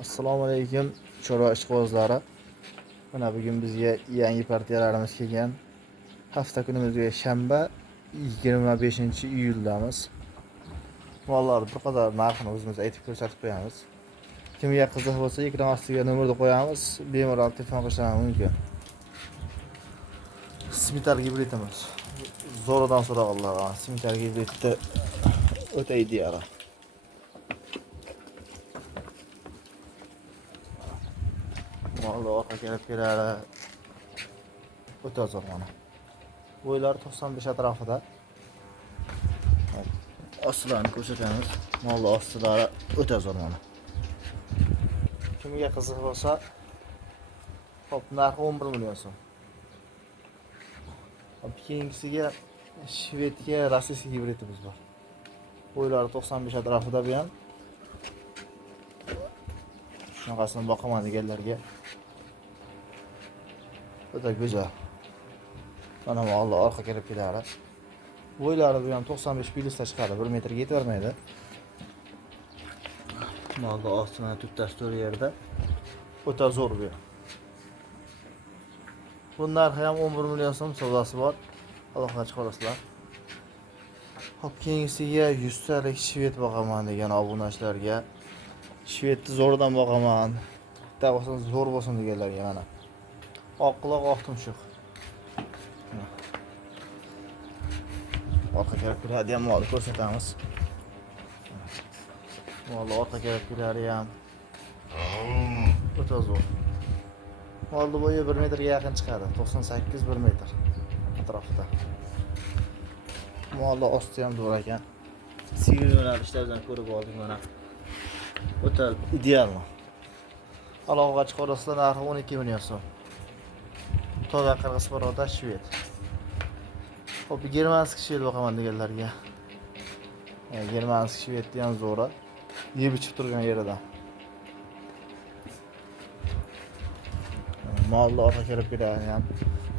Assalomu alaykum chorva ishqibozlari. Mana bugun bizga yangi partiyalarimiz kelgan. Hafta kunimizga shanba 25-iyuldamiz. Mollar bir qadar narxini o'zimiz aytib ko'rsatib qo'yamiz. Kimga qiziq bo'lsa, ekran ostiga nomerni qo'yamiz, bemalol telefon qilishlari mumkin. Smitar gibridimiz. Zo'ridan so'rag'anlar. Smitar gibridni o'ta ideal. Mollar orqa kelib keladi. O'ta zo'r mana. Bo'ylari 95 atrofida. Ostilarini ko'rsatamiz. Mollar ostilari o'ta zo'r mana. Kimga qiziq bo'lsa, hop, narxi 11 million so'm. Hop, keyingisiga Shvedga rossiyskiy gibridimiz bor. Bo'ylari 95 atrofida bu ham. Shunaqasini boqaman deganlarga o'ta go'zal. Mana mollar orqa kelib keladi. Bo'ylari bu ham 95 plyusda chiqadi, 1 metrga yetvermaydi. Mollar ostidan tutdash to'rt yerda. O'ta zo'r bu. Bu narxi ham 11 million so'm savdosi bor. Aloqa chiqarasizlar. Hop, keyingisiga 100 talik shved boqaman degan obunachilarga shvedni zo'ridan boqaman. Bitta bo'lsa zo'r bo'lsin deganlarga mana. Oq quloq, oq tumshuq. Orqa kelib keladi ham molni ko'rsatamiz. Mollar orqa kelib keladi ham. O'ta zo'r. Molni bo'yi 1 metrga yaqin chiqadi. 98 1 metr atrofida. Mollar osti ham zo'r ekan. Signallar ishlardan ko'rib oldik mana. O'ta ideal. Aloqa chiqarasizlar, narxi 12 million so'm. Toza qirg'iz paroda shved. Hop, germanskiy shved boqaman deganlarga. Germanskiy shvedni ham zo'ra. Yeb ichib turgan yeridan. Mollar orqa kelib keladi ham.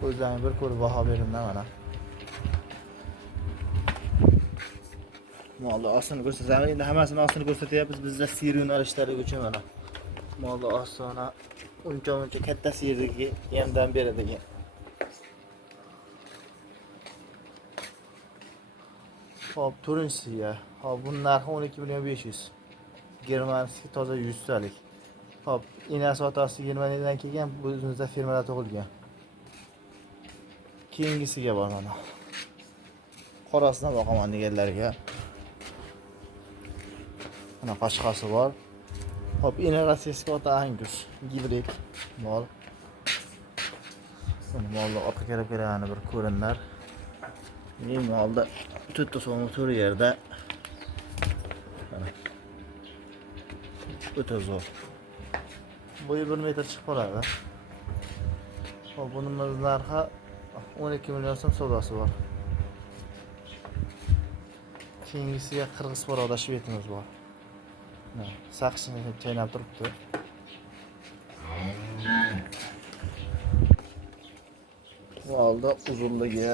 O'zlaringiz bir ko'rib baho beringlar mana. Mollar ostini ko'rsatamiz. Endi hammasini ostini ko'rsatyapmiz. Bizda sir yo'nalishlari uchun mana. Mollar ostini uncha katta sirga yordam beradigan. Hop, turinchisiga. Hop, buning narxi 12 million 500. Germanskiy toza 100 talik. Hop, enasi otasi Germaniyadan kelgan, bu o'zimizda fermada tug'ilgan. Keyingisiga bor mana. Qorasidan boqaman deganlarga. Mana qashqasi bor. Hop, ena rossiyskiy ota Angus gibrid mol. Buni mollar orqa kelib keladi bir ko'rinlar. Men molda to'rtta so'm to'rt yerda. O'ta zo'r. Bo'yi 1 metr chiqib qoladi. Hop, buning narxi 12 million so'm savdosi bor. Keyingisiga qirg'iz paroda shvedimiz bor. Saqchini chaynab turibdi. Molda uzunligi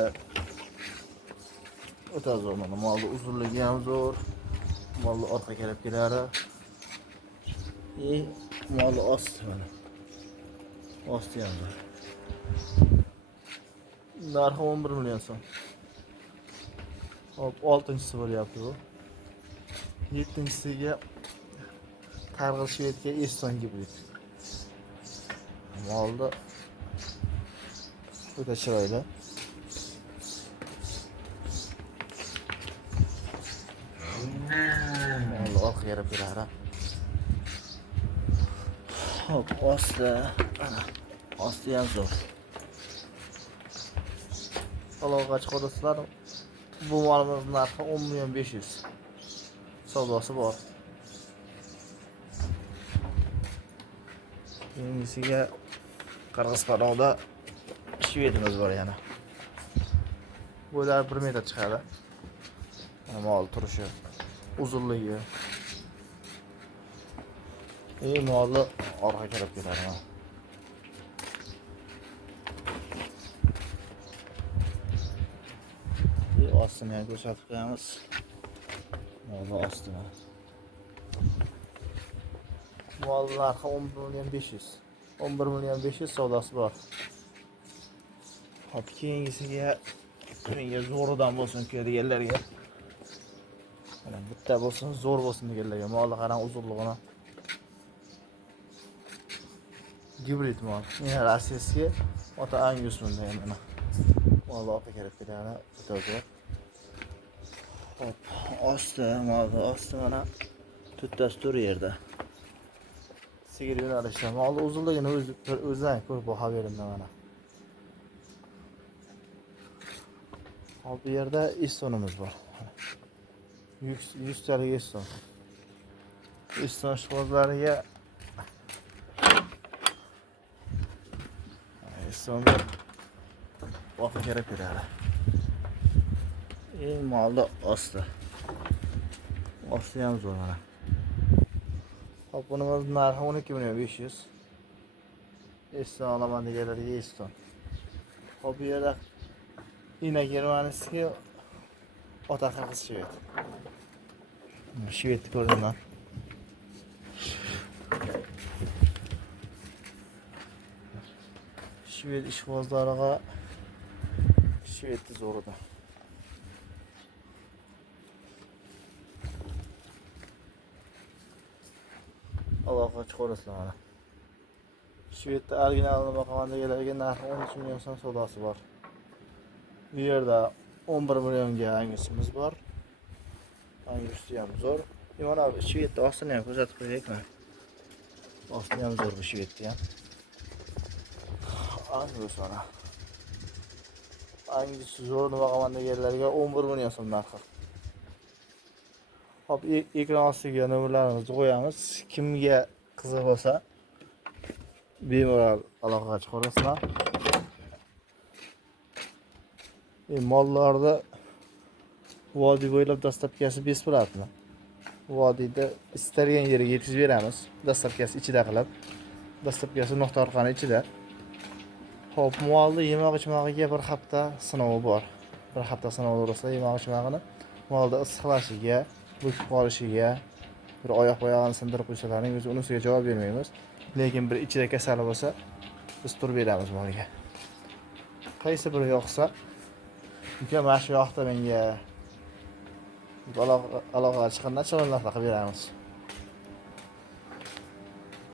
o'ta zo'r mana. Molda uzunligi ham zo'r. Mollar orqa kelib keladi. Mollar osti mana. Osti ham zo'r. Narxi 11 million so'm. Hop, 6-chisi bo'lyapti bu. 7-chisiga Targ'il shvedga Eston gibrid. Molda o'ta chiroyli. Mollar orqa kelib keladi. Hop, osti ana. Osti ham zo'r. Aloqa chiqarasizlar. Bu molimiz narxi 10 million 500. Savdosi bor. Keyingisiga qirg'iz paroda shvedimiz bor yana. Bo'ylari 1 metr chiqadi. Mol turishi, uzunligi. Molni orqa kelib ketadi. Ostini ham ko'rsatib qo'yamiz. Mollar ostini. Mal narxi 11 million 500. 11 million 500 savdosi bor. Hop, keyingisiga menga zo'ridan bo'lsin deganlarga. Mana bitta bo'lsin, zo'r bo'lsin deganlarga. Molni qarang uzunligini. Gibrid mol. Meni Rossiyasiga ota Angus bunda ham mana. Molni ota kerak keladi, o'tadi. Hop, osti mana to'ttasi tur yerda. Sigir yo'nalishda molni uzunligini o'zdan ko'rib baho berimda mana. Hop, bu yerda Estonimiz bor. 100 talik Eston. Eston ishqibozlariga Estonda vaqt kerak beradi. Eng molda osti. Osti ham zo'r mana. Hop, bunimiz narxi 12 million 500. Eston olaman deganlarga Eston. Hop, bu yerda Ina Germaniyskiy ota qiz shved. Shvedni ko'rdim. Shved ishqibozlariga Shvedni zo'rida. Allohu chiqarsin mana. Shvedni originalini boqaman deganlarga narxi 13 million so'm savdosi bor. Bu yerda 11 millionga Angusimiz bor. Angusi ham zo'r. Mana bu Shvedni ostini ham ko'rsatib qo'yaylikmi? Osti ham zo'r bu Shvedni ham. Angus mana. Angus zo'rni boqaman deganlarga 11 million so'm narxi. Hop, ekran ostiga nomerlarimizni qo'yamiz. Kimga qiziq bo'lsa, bemalol aloqaga chiqaverasizlar. Mollarda vodiy bo'ylab dastlabkasi besplatni. Vodiyda istalgan yerga yetkazib beramiz. Dastlabkasi ichida qilib, dastlabkasi nuqta orqani ichida. Hop, molni yemoq-ichmog'iga bir hafta sinovi bor. Bir hafta sinov o'rasa yemoq-ichmog'ini molda issiqlashiga, bo'kib qolishiga, bir oyoq-oyog'ini sindirib qo'ysalarning o'zi unisiga javob bermaymiz. Lekin bir ichida kasali bo'lsa, biz turib beramiz molga. Qaysi biri yoqsa, uka mana shu yoqda menga aloqaga chiqqanda chalonlar qilib beramiz.